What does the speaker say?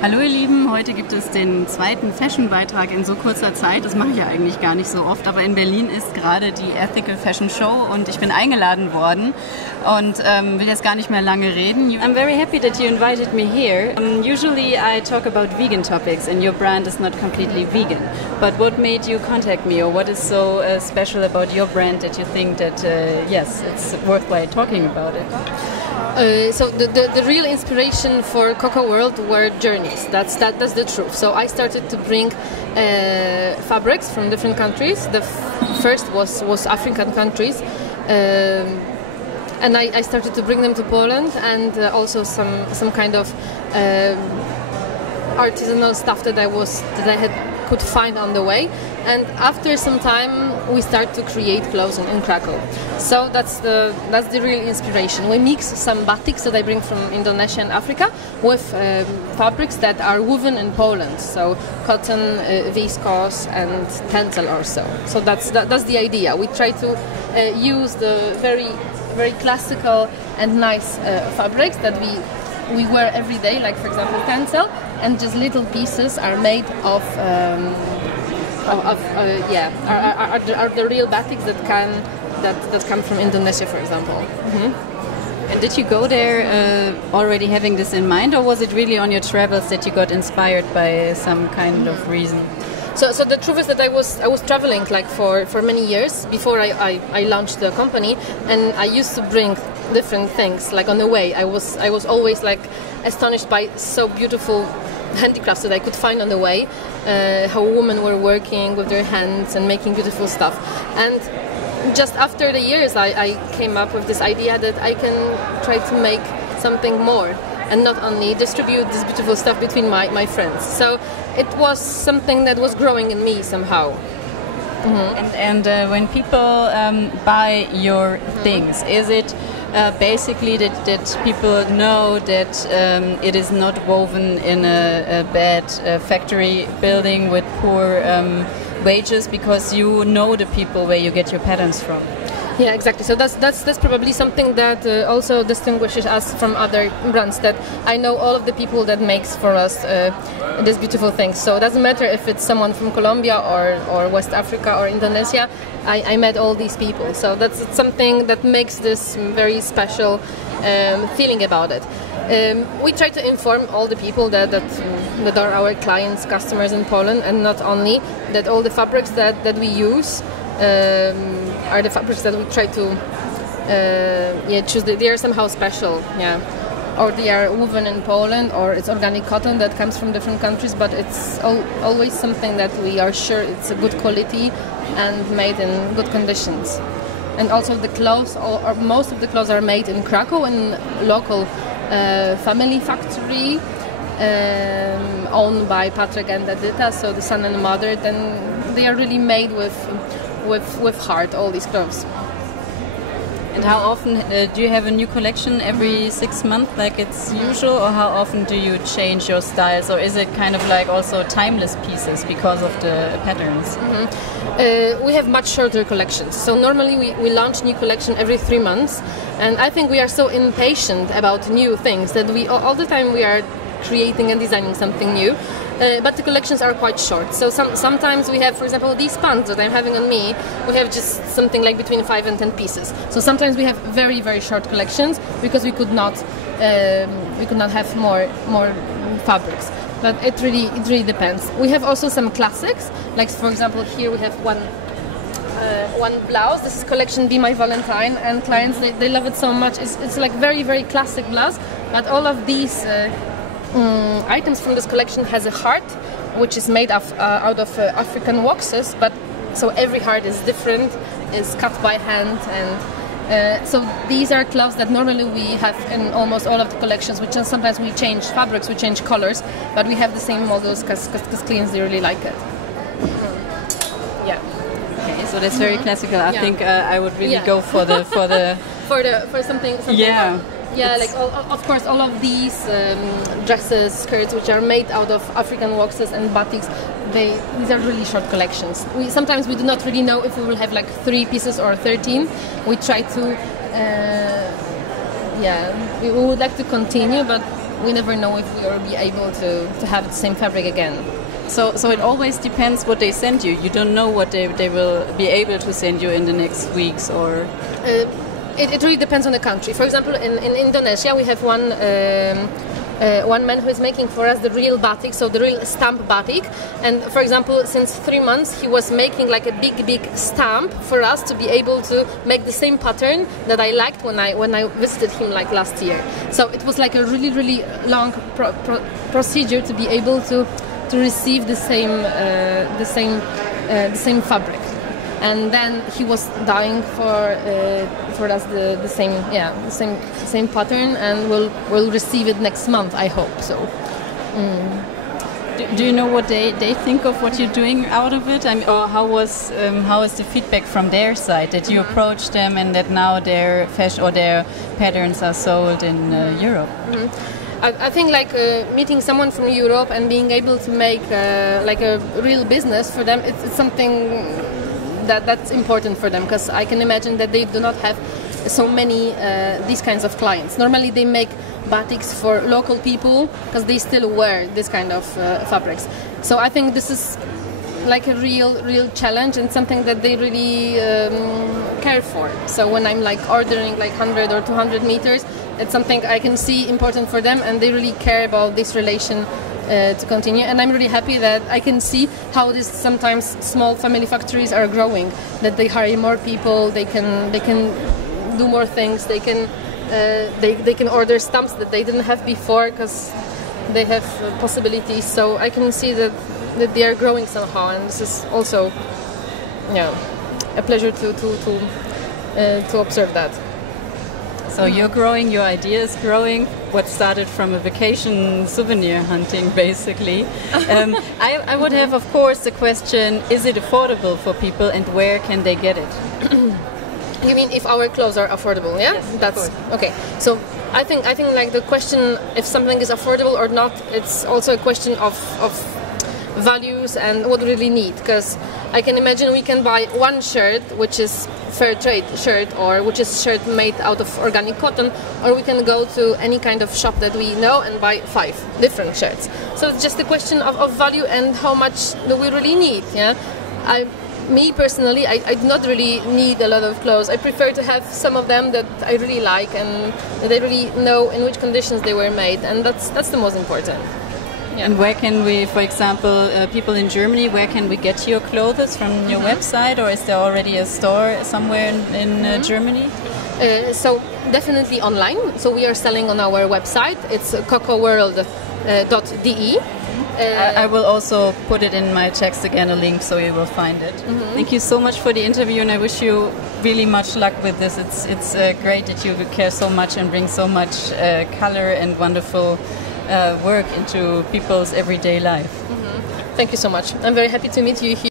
Hallo ihr Lieben, heute gibt es den zweiten Fashion-Beitrag in so kurzer Zeit. Das mache ich ja eigentlich gar nicht so oft, aber in Berlin ist gerade die Ethical Fashion Show und ich bin eingeladen worden und will jetzt gar nicht mehr lange reden. I'm very happy that you invited me here. Usually I talk about vegan topics and your brand is not completely vegan. But what made you contact me, or what is so special about your brand that you think that yes, it's worthwhile talking about it? So the real inspiration for Coco World were journeys. That's the truth. So I started to bring fabrics from different countries. The first was African countries, and I started to bring them to Poland, and also some kind of artisanal stuff that I could find on the way. And after some time, we start to create clothes in Krakow. So that's the real inspiration. We mix some batiks that I bring from Indonesia and Africa with fabrics that are woven in Poland. So cotton, viscose, and tencel or so. So that's the idea. We try to use the very classical and nice fabrics that we wear every day, like for example tencel, and just little pieces are made of are the real batiks that come from Indonesia, for example. Mm-hmm. And did you go there already having this in mind, or was it really on your travels that you got inspired by some kind of reason? So the truth is that I was traveling like for many years before I launched the company, and I used to bring different things. Like on the way, I was always like astonished by so beautiful handicrafts that I could find on the way, how women were working with their hands and making beautiful stuff. And just after the years, I came up with this idea that I can try to make something more and not only distribute this beautiful stuff between my friends. So it was something that was growing in me somehow. Mm-hmm. And when people buy your things, is it basically that people know that it is not woven in a bad factory building with poor wages, because you know the people where you get your patterns from? Yeah, exactly. So that's probably something that also distinguishes us from other brands, that I know all of the people that makes for us these beautiful things. So it doesn't matter if it's someone from Colombia or West Africa or Indonesia. I met all these people. So that's something that makes this very special feeling about it. We try to inform all the people that are our clients, customers in Poland, and not only that all the fabrics that we use are the fabrics that we try to choose. They are somehow special, or they are woven in Poland, or it's organic cotton that comes from different countries, but it's always something that we are sure it's a good quality and made in good conditions. And also the clothes, or most of the clothes, are made in Krakow, in local family factory owned by Patrick and Edita, so the son and mother. Then they are really made with heart, all these clothes. And how often do you have a new collection? Every 6 months, like it's usual, or how often do you change your styles, or is it kind of like also timeless pieces because of the patterns? Mm-hmm. We have much shorter collections. So normally we launch new collection every 3 months, and I think we are so impatient about new things that we all the time we are creating and designing something new. But the collections are quite short. So sometimes we have, for example, these pants that I'm having on me, we have just something like between 5 and 10 pieces. So sometimes we have very, very short collections because we could not have more fabrics. But it really depends. We have also some classics, like for example here we have one blouse. This is collection Be My Valentine, and clients they love it so much. It's like very, very classic blouse, but all of these items from this collection has a heart, which is made out of African waxes, but so every heart is different, is cut by hand, and so these are clothes that normally we have in almost all of the collections, which sometimes we change fabrics, we change colors, but we have the same models because clients they really like it. Yeah. Okay, so that's very classical. I think I would really go for something. Yeah. Yeah, like of course all of these dresses, skirts, which are made out of African waxes and batiks, these are really short collections. Sometimes we do not really know if we will have like 3 pieces or 13. We try to, we would like to continue, but we never know if we will be able to have the same fabric again. So it always depends what they send you. You don't know what they will be able to send you in the next weeks, or... It really depends on the country. For example, in Indonesia, we have one man who is making for us the real batik, so the real stamp batik. And for example, since 3 months, he was making like a big stamp for us to be able to make the same pattern that I liked when I visited him like last year. So it was like a really long procedure to be able to receive the same fabric. And then he was dying for us the same pattern, and we'll receive it next month, I hope so. Do you know what they think of what you're doing out of it? I mean, or how is the feedback from their side, that you approached them and that now their fashion or their patterns are sold in Europe? I think like meeting someone from Europe and being able to make like a real business for them, it's something that's important for them, because I can imagine that they do not have so many these kinds of clients. Normally they make batiks for local people because they still wear this kind of fabrics. So I think this is like a real challenge and something that they really care for. So when I'm like ordering like 100 or 200 meters, it's something I can see important for them, and they really care about this relation to continue. And I'm really happy that I can see how these sometimes small family factories are growing, that they hire more people, they can do more things, they can order stamps that they didn't have before because they have possibilities. So I can see that they are growing somehow, and this is also a pleasure to observe that. So you're growing, your idea is growing. What started from a vacation souvenir hunting, basically. I would have, of course, the question: is it affordable for people, and where can they get it? You mean if our clothes are affordable? Yeah, yes, that's okay. So I think like the question if something is affordable or not, it's also a question of values and what we really need. Because I can imagine we can buy one shirt which is fair trade shirt, or which is shirt made out of organic cotton, or we can go to any kind of shop that we know and buy 5 different shirts. So it's just a question of value and how much do we really need. Yeah, me personally, I do not really need a lot of clothes. I prefer to have some of them that I really like and that I really know in which conditions they were made, and that's the most important. Yeah. And where can we, for example, people in Germany, where can we get your clothes from your website, or is there already a store somewhere in Germany? So definitely online. So we are selling on our website. It's cocoworld.de. I will also put it in my text again, a link, so you will find it. Thank you so much for the interview, and I wish you really much luck with this. It's great that you care so much and bring so much color and wonderful work into people's everyday life. Thank you so much. I'm very happy to meet you here.